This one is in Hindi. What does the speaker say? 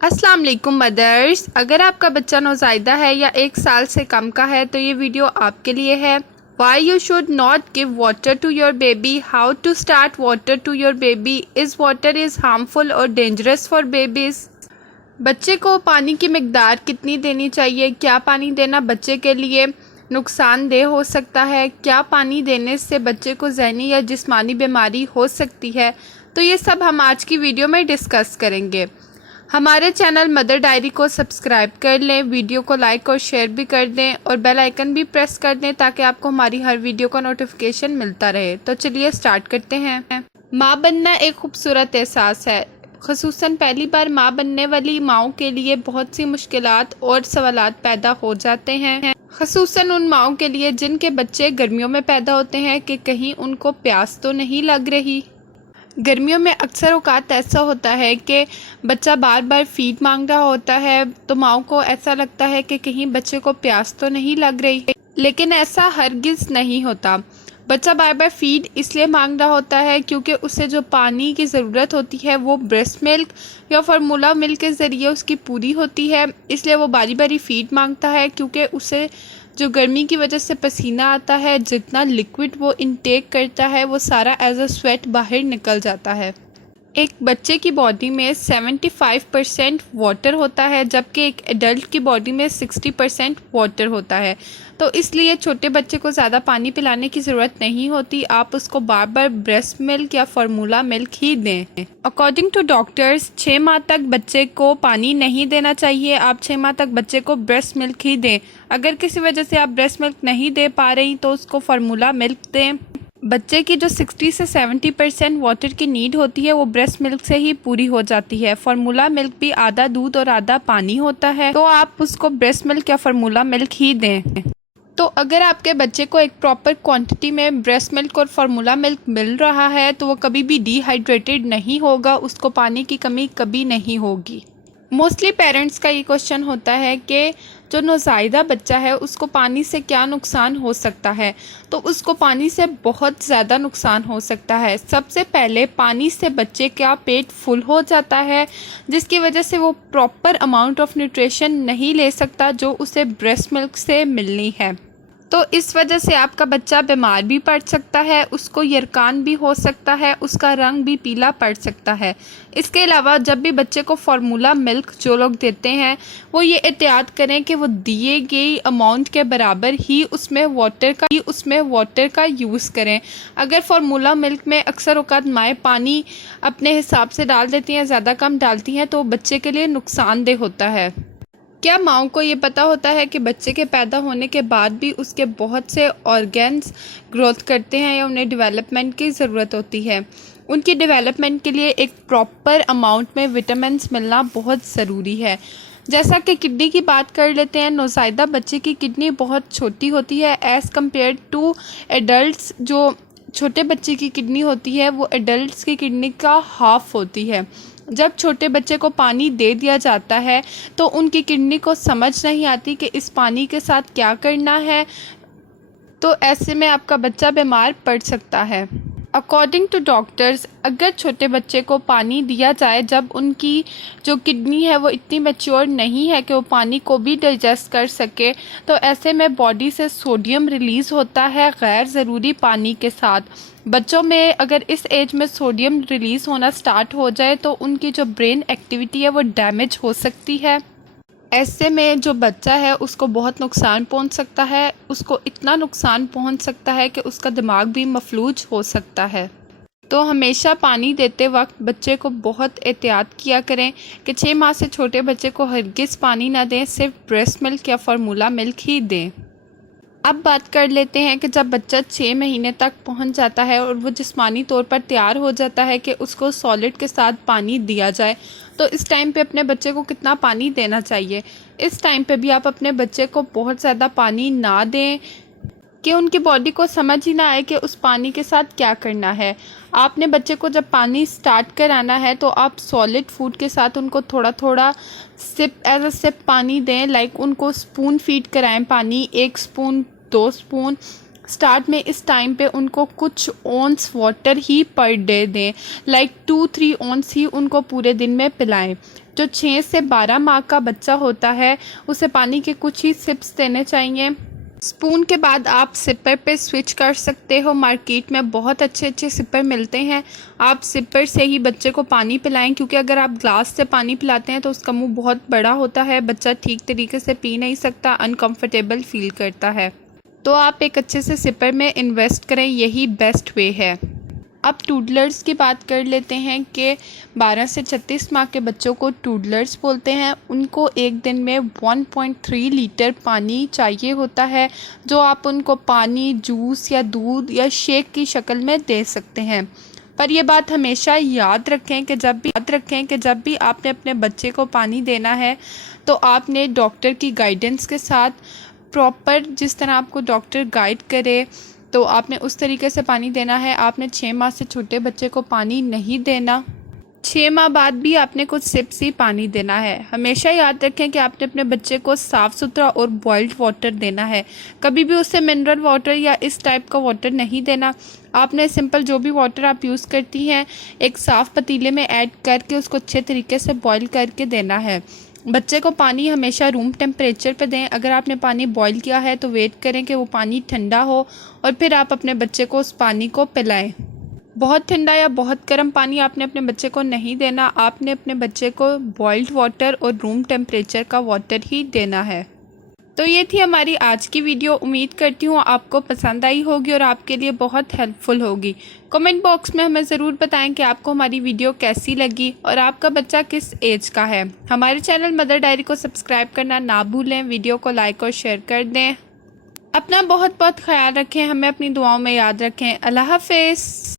अस्सलाम वालेकुम मदर्स। अगर आपका बच्चा नौज़ायदा है या 1 साल से कम का है तो ये वीडियो आपके लिए है। Why you should not give water to your baby, how to start water to your baby, is water is harmful और डेंजरस फॉर बेबीज़। बच्चे को पानी की मिकदार कितनी देनी चाहिए, क्या पानी देना बच्चे के लिए नुकसानदेह हो सकता है, क्या पानी देने से बच्चे को ज़हनी या जिस्मानी बीमारी हो सकती है, तो ये सब हम आज की वीडियो में डिस्कस करेंगे। हमारे चैनल मदर डायरी को सब्सक्राइब कर लें, वीडियो को लाइक और शेयर भी कर दें और बेल आइकन भी प्रेस कर दें ताकि आपको हमारी हर वीडियो का नोटिफिकेशन मिलता रहे। तो चलिए स्टार्ट करते हैं। माँ बनना एक खूबसूरत एहसास है। ख़ुसूसन पहली बार माँ बनने वाली माँओं के लिए बहुत सी मुश्किलात और सवालात पैदा हो जाते हैं, ख़ुसूसन उन माँओं के लिए जिनके बच्चे गर्मियों में पैदा होते हैं कि कहीं उनको प्यास तो नहीं लग रही। गर्मियों में अक्सर औक़ात ऐसा होता है कि बच्चा बार बार फीड मांग रहा होता है, तो माँओं को ऐसा लगता है कि कहीं बच्चे को प्यास तो नहीं लग रही, लेकिन ऐसा हरगिज़ नहीं होता। बच्चा बार बार फीड इसलिए मांग रहा होता है क्योंकि उसे जो पानी की ज़रूरत होती है वो ब्रेस्ट मिल्क या फार्मूला मिल्क के ज़रिए उसकी पूरी होती है, इसलिए वो बारी बारी फीड मांगता है क्योंकि उसे जो गर्मी की वजह से पसीना आता है, जितना लिक्विड वो इनटेक करता है वो सारा एज अ स्वेट बाहर निकल जाता है। एक बच्चे की बॉडी में 75% वाटर होता है जबकि एक एडल्ट की बॉडी में 60% वाटर होता है, तो इसलिए छोटे बच्चे को ज़्यादा पानी पिलाने की ज़रूरत नहीं होती। आप उसको बार बार ब्रेस्ट मिल्क या फार्मूला मिल्क ही दें। अकॉर्डिंग टू डॉक्टर्स 6 माह तक बच्चे को पानी नहीं देना चाहिए। आप 6 माह तक बच्चे को ब्रेस्ट मिल्क ही दें। अगर किसी वजह से आप ब्रेस्ट मिल्क नहीं दे पा रही तो उसको फार्मूला मिल्क दें। बच्चे की जो 60 से 70% वाटर की नीड होती है वो ब्रेस्ट मिल्क से ही पूरी हो जाती है। फार्मूला मिल्क भी आधा दूध और आधा पानी होता है, तो आप उसको ब्रेस्ट मिल्क या फार्मूला मिल्क ही दें। तो अगर आपके बच्चे को एक प्रॉपर क्वांटिटी में ब्रेस्ट मिल्क और फार्मूला मिल्क मिल रहा है तो वो कभी भी डिहाइड्रेटेड नहीं होगा, उसको पानी की कमी कभी नहीं होगी। मोस्टली पेरेंट्स का ये क्वेश्चन होता है कि जो नौज़ायदा बच्चा है उसको पानी से क्या नुकसान हो सकता है, तो उसको पानी से बहुत ज़्यादा नुकसान हो सकता है। सबसे पहले पानी से बच्चे का पेट फुल हो जाता है, जिसकी वजह से वो प्रॉपर अमाउंट ऑफ न्यूट्रिशन नहीं ले सकता जो उसे ब्रेस्ट मिल्क से मिलनी है। तो इस वजह से आपका बच्चा बीमार भी पड़ सकता है, उसको यरकान भी हो सकता है, उसका रंग भी पीला पड़ सकता है। इसके अलावा जब भी बच्चे को फार्मूला मिल्क जो लोग देते हैं वो ये एहतियात करें कि वो दिए गई अमाउंट के बराबर ही उसमें वाटर का यूज़ करें। अगर फार्मूला मिल्क में अक्सर औक़ात माएँ पानी अपने हिसाब से डाल देती हैं, ज़्यादा कम डालती हैं, तो बच्चे के लिए नुकसानदेह होता है। क्या माँओं को ये पता होता है कि बच्चे के पैदा होने के बाद भी उसके बहुत से ऑर्गन्स ग्रोथ करते हैं या उन्हें डेवलपमेंट की ज़रूरत होती है। उनकी डेवलपमेंट के लिए एक प्रॉपर अमाउंट में विटामिन्स मिलना बहुत ज़रूरी है। जैसा कि किडनी की बात कर लेते हैं, नौज़ायदा बच्चे की किडनी बहुत छोटी होती है एज़ कम्पेयर टू एडल्ट्स। जो छोटे बच्चे की किडनी होती है वो एडल्ट्स की किडनी का हाफ होती है। जब छोटे बच्चे को पानी दे दिया जाता है तो उनकी किडनी को समझ नहीं आती कि इस पानी के साथ क्या करना है, तो ऐसे में आपका बच्चा बीमार पड़ सकता है। अकॉर्डिंग टू डॉक्टर्स अगर छोटे बच्चे को पानी दिया जाए जब उनकी जो किडनी है वो इतनी मैच्योर नहीं है कि वो पानी को भी डाइजेस्ट कर सके, तो ऐसे में बॉडी से सोडियम रिलीज़ होता है गैर ज़रूरी पानी के साथ। बच्चों में अगर इस एज में सोडियम रिलीज़ होना स्टार्ट हो जाए तो उनकी जो ब्रेन एक्टिविटी है वो डैमेज हो सकती है। ऐसे में जो बच्चा है उसको बहुत नुकसान पहुंच सकता है, उसको इतना नुकसान पहुंच सकता है कि उसका दिमाग भी मफलूज हो सकता है। तो हमेशा पानी देते वक्त बच्चे को बहुत एहतियात किया करें कि 6 माह से छोटे बच्चे को हरगिज़ पानी ना दें, सिर्फ ब्रेस्ट मिल्क या फार्मूला मिल्क ही दें। अब बात कर लेते हैं कि जब बच्चा 6 महीने तक पहुंच जाता है और वो जिस्मानी तौर पर तैयार हो जाता है कि उसको सॉलिड के साथ पानी दिया जाए, तो इस टाइम पे अपने बच्चे को कितना पानी देना चाहिए। इस टाइम पे भी आप अपने बच्चे को बहुत ज़्यादा पानी ना दें कि उनकी बॉडी को समझ ही ना आए कि उस पानी के साथ क्या करना है। आपने बच्चे को जब पानी स्टार्ट कराना है तो आप सॉलिड फूड के साथ उनको थोड़ा थोड़ा सिप एज अ सिप पानी दें। लाइक उनको स्पून फीड कराएं पानी, 1 स्पून 2 स्पून। स्टार्ट में इस टाइम पे उनको कुछ ऑन्स वाटर ही पर डे दें, लाइक 2-3 ऑन्स ही उनको पूरे दिन में पिलाएं। जो 6 से 12 माह का बच्चा होता है उसे पानी के कुछ ही सिप्स देने चाहिए। स्पून के बाद आप सिपर पे स्विच कर सकते हो। मार्केट में बहुत अच्छे सिपर मिलते हैं। आप सिपर से ही बच्चे को पानी पिलाएं, क्योंकि अगर आप ग्लास से पानी पिलाते हैं तो उसका मुंह बहुत बड़ा होता है, बच्चा ठीक तरीके से पी नहीं सकता, अनकंफर्टेबल फील करता है। तो आप एक अच्छे से सिपर में इन्वेस्ट करें, यही बेस्ट वे है। अब टूडलर्स की बात कर लेते हैं कि 12 से 36 माह के बच्चों को टूडलर्स बोलते हैं। उनको एक दिन में 1.3 लीटर पानी चाहिए होता है, जो आप उनको पानी, जूस या दूध या शेक की शक्ल में दे सकते हैं। पर यह बात हमेशा याद रखें कि जब भी आपने अपने बच्चे को पानी देना है तो आपने डॉक्टर की गाइडेंस के साथ प्रॉपर, जिस तरह आपको डॉक्टर गाइड करे तो आपने उस तरीके से पानी देना है। आपने 6 माह से छोटे बच्चे को पानी नहीं देना। 6 माह बाद भी आपने कुछ सिप्स ही पानी देना है। हमेशा याद रखें कि आपने अपने बच्चे को साफ़ सुथरा और बॉइल्ड वाटर देना है। कभी भी उसे मिनरल वाटर या इस टाइप का वाटर नहीं देना। आपने सिंपल जो भी वाटर आप यूज़ करती हैं एक साफ़ पतीले में ऐड करके उसको अच्छे तरीके से बॉईल करके देना है। बच्चे को पानी हमेशा रूम टेम्परेचर पर दें। अगर आपने पानी बॉईल किया है तो वेट करें कि वो पानी ठंडा हो और फिर आप अपने बच्चे को उस पानी को पिलाएं। बहुत ठंडा या बहुत गर्म पानी आपने अपने बच्चे को नहीं देना। आपने अपने बच्चे को बॉइल्ड वाटर और रूम टेम्परेचर का वाटर ही देना है। तो ये थी हमारी आज की वीडियो। उम्मीद करती हूँ आपको पसंद आई होगी और आपके लिए बहुत हेल्पफुल होगी। कमेंट बॉक्स में हमें ज़रूर बताएं कि आपको हमारी वीडियो कैसी लगी और आपका बच्चा किस एज का है। हमारे चैनल मदर डायरी को सब्सक्राइब करना ना भूलें। वीडियो को लाइक और शेयर कर दें। अपना बहुत ख्याल रखें, हमें अपनी दुआओं में याद रखें। अल्लाह हाफ़िज़।